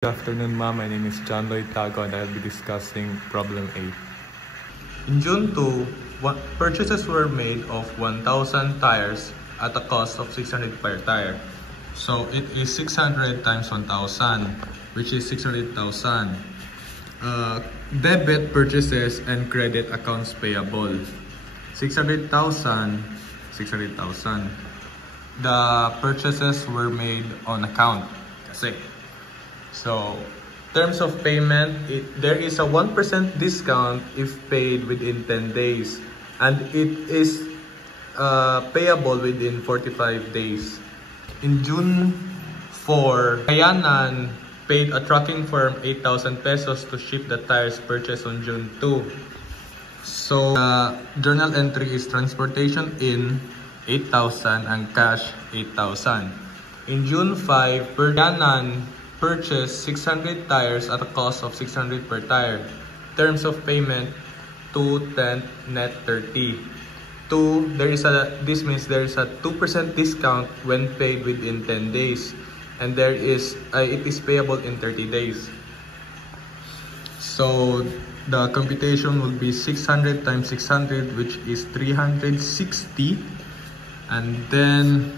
Good afternoon, ma'am. My name is John Lloyd Tago and I'll be discussing problem 8. In June 2, purchases were made of 1,000 tires at a cost of 600 per tire. So it is 600 times 1,000, which is 600,000. Debit purchases and credit accounts payable. 600,000, 600,000. The purchases were made on account. Kasi. So, terms of payment, there is a 1% discount if paid within 10 days. And it is payable within 45 days. In June 4, Kayanan paid a trucking firm 8,000 pesos to ship the tires purchased on June 2. So, journal entry is transportation in 8,000 and cash 8,000. In June 5, Kayanan purchased 600 tires at a cost of 600 per tire. Terms of payment 210 net 30. This means there is a 2% discount when paid within 10 days, and it is payable in 30 days. So the computation will be 600 times 600, which is 360, and then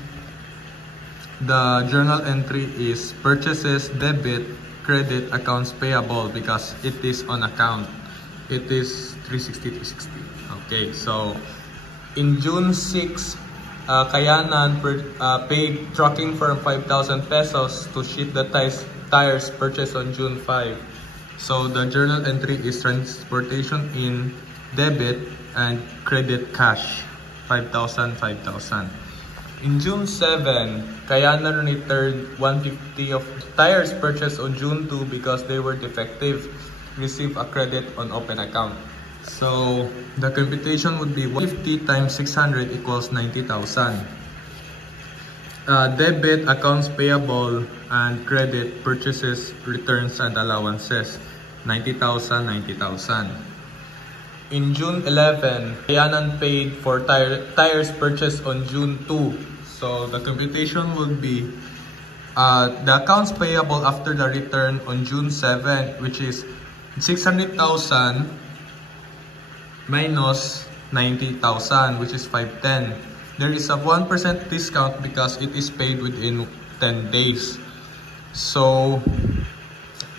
the journal entry is purchases, debit, credit, accounts payable because it is on account. It is 360. Okay, so in June 6, Kayanan paid trucking firm 5,000 pesos to ship the tires purchased on June 5. So the journal entry is transportation in debit and credit cash 5,000, 5,000. In June 7, Kayanan returned 150 of tires purchased on June 2 because they were defective, receive a credit on open account. So the computation would be 150 times 600 equals 90,000. Debit, accounts payable, and credit, purchases, returns, and allowances, 90,000, 90,000. In June 11, Kayanan paid for tires purchased on June 2. So the computation would be the accounts payable after the return on June 7, which is 600,000 minus 90,000, which is 510. There is a 1% discount because it is paid within 10 days. So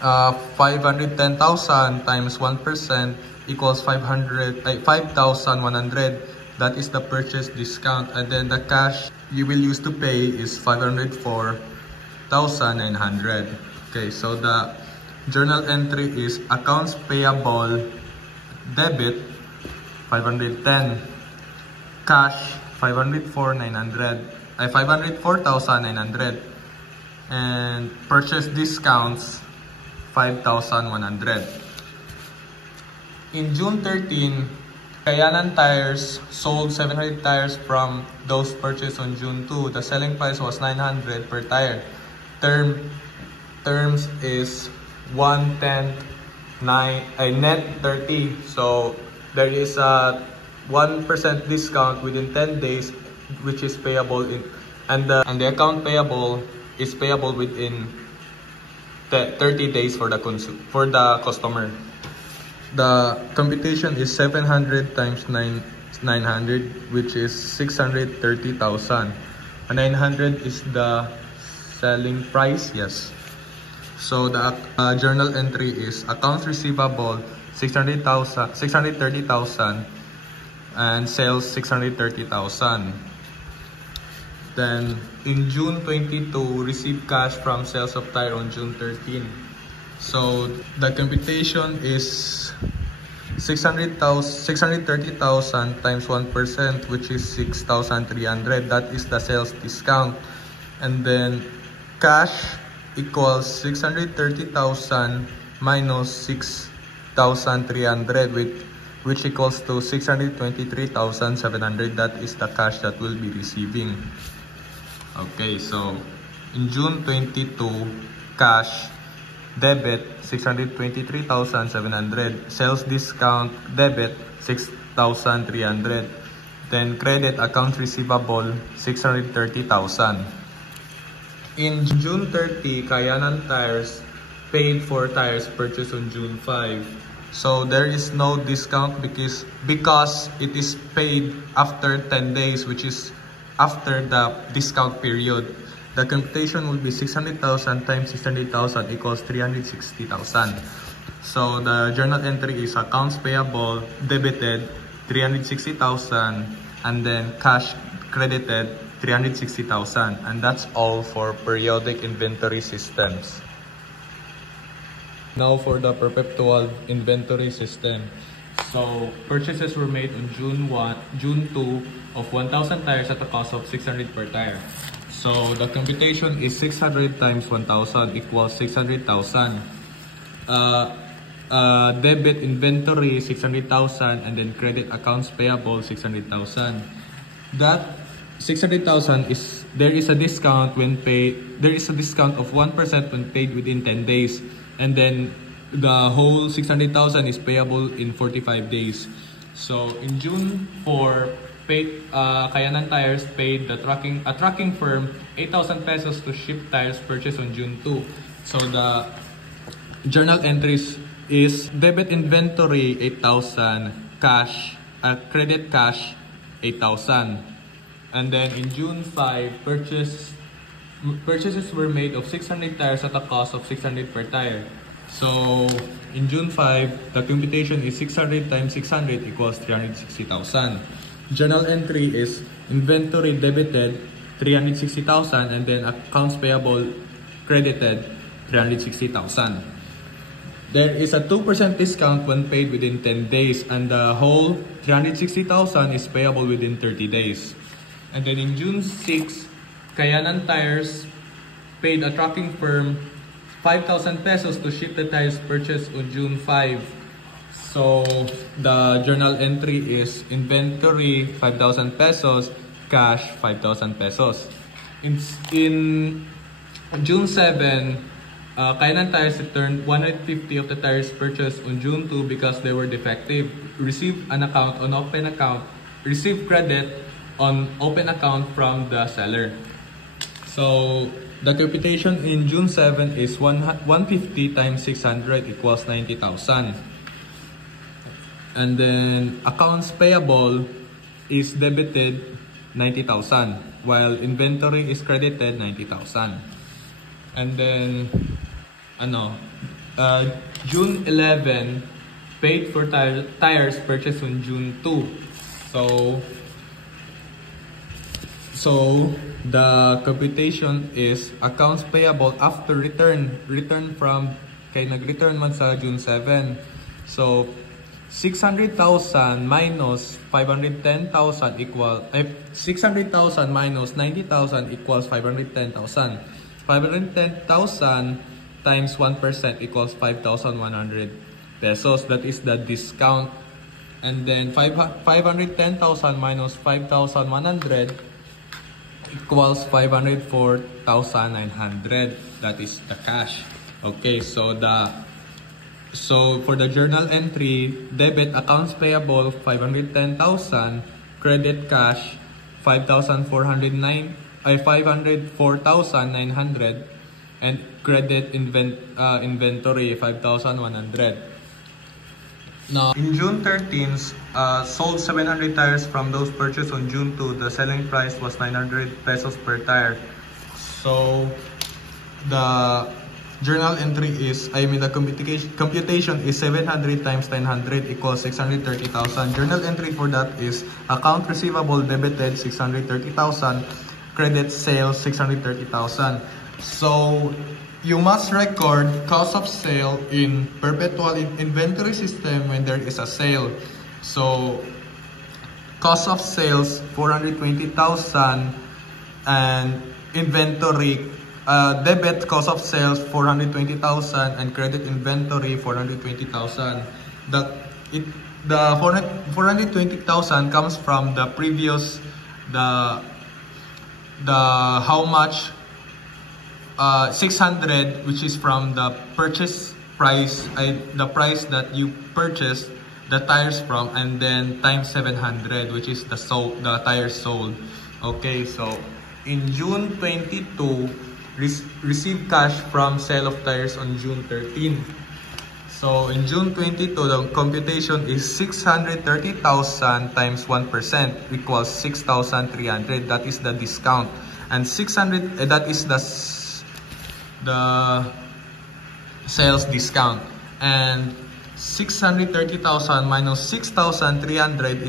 510,000 times 1% equals 5,100. That is the purchase discount, and then the cash you will use to pay is 504,900. Okay, so the journal entry is accounts payable, debit 510, cash 504,900, and purchase discounts 5,100. In June 13, Kayanan Tires sold 700 tires from those purchased on June 2. The selling price was 900 per tire. Terms is 110 net 30. So there is a 1% discount within 10 days, which is payable and the account payable is payable within 30 days for the customer. The computation is 700 times 900, which is 630,000. 900 is the selling price, yes. So the journal entry is accounts receivable 630,000 and sales 630,000. Then in June 22, received cash from sales of tire on June 13. So the computation is 630,000 times 1%, which is 6,300. That is the sales discount. And then cash equals 630,000 minus 6,300, which equals to 623,700. That is the cash that we'll be receiving. Okay, so in June 22, cash, debit 623,700, sales discount, debit 6,300, then credit, accounts receivable 630,000. In June 30, Kayanan Tires paid for tires purchased on June 5. So there is no discount because it is paid after 10 days, which is after the discount period. The computation will be 600,000 times 600,000 equals 360,000. So the journal entry is accounts payable debited 360,000 and then cash credited 360,000, and that's all for periodic inventory systems. Now for the perpetual inventory system. So purchases were made on June 2 of 1,000 tires at a cost of 600 per tire. So the computation is 600 times 1,000 equals 600,000. Debit inventory 600,000 and then credit accounts payable 600,000. That 600,000 is there is a discount when paid. There is a discount of 1% when paid within 10 days. And then the whole 600,000 is payable in 45 days. So in June 4, Kayanan Tires paid a trucking firm 8,000 pesos to ship tires purchased on June 2. So the journal entries is debit inventory 8,000, cash, credit cash 8,000. And then in June 5, purchases were made of 600 tires at a cost of 600 per tire. So in June 5, the computation is 600 times 600 equals 360,000. Journal entry is inventory debited 360,000 and then accounts payable credited 360,000. There is a 2% discount when paid within 10 days, and the whole 360,000 is payable within 30 days. And then in June 6, Kayanan Tires paid a trucking firm 5,000 pesos to ship the tires purchased on June 5. So the journal entry is inventory 5,000 pesos, cash 5,000 pesos. In June 7, Kayanan Tires returned 150 of the tires purchased on June 2 because they were defective. Received credit on open account from the seller. So the computation in June 7 is 150 times 600 equals 90,000. And then accounts payable is debited 90,000 while inventory is credited 90,000. And then June 11 paid for tires purchased on June 2. So the computation is accounts payable after return from kay nag-return man sa June 7. So 600,000 minus 510,000 equal 600,000 minus 90,000 equals 510,000. 510,000 times 1% equals 5,100 pesos. That is the discount. And then 510,000 minus 5,100 equals 504,900. That is the cash. Okay, so for the journal entry, debit accounts payable 510,000, credit cash 504,900, and credit inventory 5,100. Now, in June 13, sold 700 tires from those purchased on June 2. The selling price was 900 pesos per tire. So the journal entry is, the computation is 700 times 900 equals 630,000. Journal entry for that is account receivable debited 630,000, credit sales 630,000. So you must record cost of sale in perpetual inventory system when there is a sale. So cost of sales 420,000 and inventory debit cost of sales 420,000 and credit inventory 420,000. The 420,000 comes from the previous the how much 600, which is from the purchase price, the price that you purchased the tires from, and then times 700, which is the tires sold. Okay, so in June 22, received cash from sale of tires on June 13. So in June 22, the computation is 630,000 times 1% equals 6,300. That is the discount. And 600, that is the sales discount. And 630,000 minus 6,300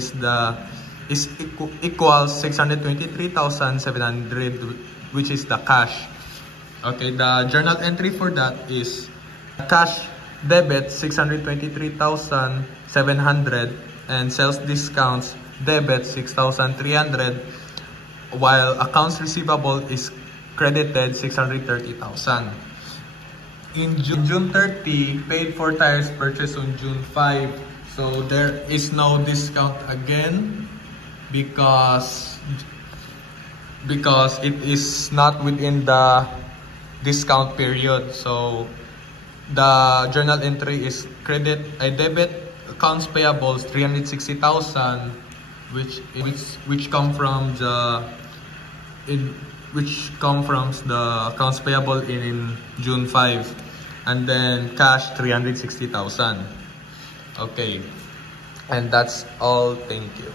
equals 623,700, which is the cash. Okay, the journal entry for that is cash debit 623,700 and sales discounts debit 6,300, while accounts receivable is credited 630,000. In June 30, paid for tires purchased on June 5. So there is no discount again because it is not within the discount period. So the journal entry is debit accounts payables 360,000, which come from the accounts payable in June 5, and then cash 360,000. Okay, and that's all. Thank you.